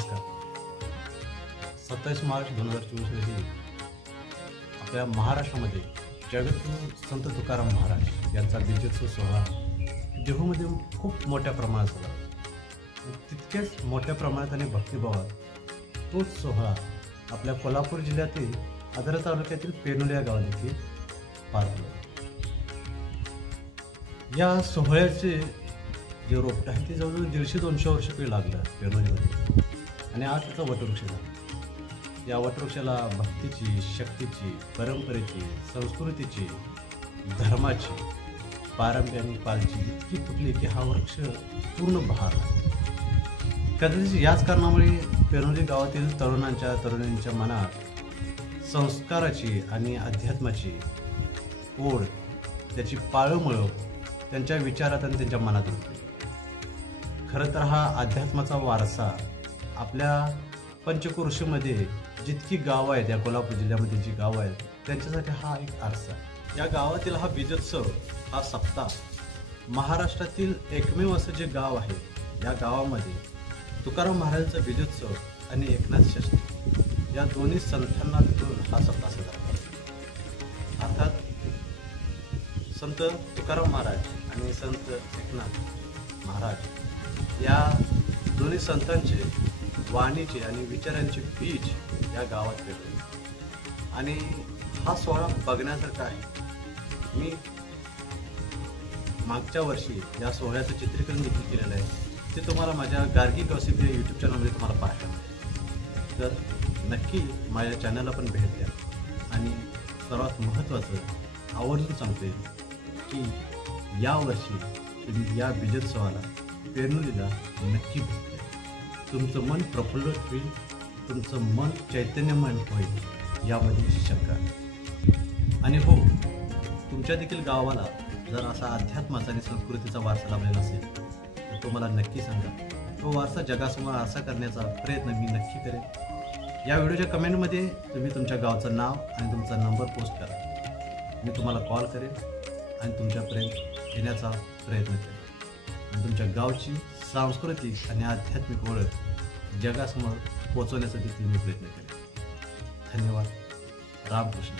नमस्कार. 27 मार्च 2024 रोजी आपल्या महाराष्ट्रामध्ये जगद्गुरू संत तुकाराम महाराज यांचा बीजोत्सव सोहळा देहूमध्ये खूप मोठ्या प्रमाणात झाला. तितकेच मोठ्या प्रमाणात आणि भक्तिभावात तोच सोहळा आपल्या कोल्हापूर जिल्ह्यातील आजरा तालुक्यातील पेनुले या गावात देखील पार पडला. या सोहळ्याचे जे रोपटं आहे ते जवळजवळ 150-200 वर्ष काही लागलं पेनुलीमध्ये, आणि आज त्याचा वटवृक्ष झाला. या वटवृक्षाला भक्तीची, शक्तीची, परंपरेची, संस्कृतीची, धर्माची, पारंबी आणि पालची इतकी फुटली की हा वृक्ष पूर्ण बहरला. कदाचित याच कारणामुळे पेनुली गावातील तरुणांच्या मनात संस्काराची आणि अध्यात्माची ओढ, त्याची पाळंमुळं त्यांच्या विचारात आणि त्यांच्या मनात रुजली. खरं तर हा अध्यात्माचा वारसा आपल्या पंचक्रोशीमध्ये जितकी गावं आहेत, या कोल्हापूर जिल्ह्यामध्ये जी गावं आहेत त्यांच्यासाठी हा एक आरसा. या गावातील हा बीजोत्सव, हा सप्ताह महाराष्ट्रातील एकमेव असं जे गाव आहे, या गावामध्ये तुकाराम महाराजांचा बीजोत्सव आणि एकनाथ षष्ठी या दोन्ही संतांना भेटून हा सप्ताह साजरा करतो. अर्थात संत तुकाराम महाराज आणि संत एकनाथ महाराज या दोन्ही संतांचे वाणीचे आणि विचारांचे बीज या गावात पेरले, आणि हा सोहळा बघण्यासारखा आहे. मी मागच्या वर्षी या सोहळ्याचं चित्रीकरण देखील केलेलं आहे, ते तुम्हाला माझ्या गार्गी गॉसिप या यूट्यूब चॅनलमध्ये तुम्हाला पाहायला मिळेल. तर नक्की माझ्या चॅनलला पण भेट द्या. आणि सर्वात महत्त्वाचं आवर्जून सांगते की यावर्षी तुम्ही या बीजोत्सवाला पेनुलीला नक्की भेट द्या. तुमचं मन प्रफुल्लित होईल, तुमचं मन चैतन्यमय होईल यामध्ये शंका. आणि हो, तुमच्या देखील गावाला जर असा अध्यात्माचा आणि संस्कृतीचा वारसा लाभलेला असेल तर तो मला नक्की सांगा. तो वारसा जगासमोर आरसा करण्याचा प्रयत्न मी नक्की करेन. या व्हिडिओच्या कमेंटमध्ये तुम्ही तुमच्या गावाचं नाव आणि तुमचा नंबर पोस्ट करा. मी तुम्हाला कॉल करेन आणि तुमच्यापर्यंत येण्याचा प्रयत्न करेन, आणि तुमच्या गावची सांस्कृतिक आणि आध्यात्मिक ओळख जगासमोर पोचवण्यासाठी देखील मी प्रयत्न करेन. धन्यवाद. रामकृष्ण.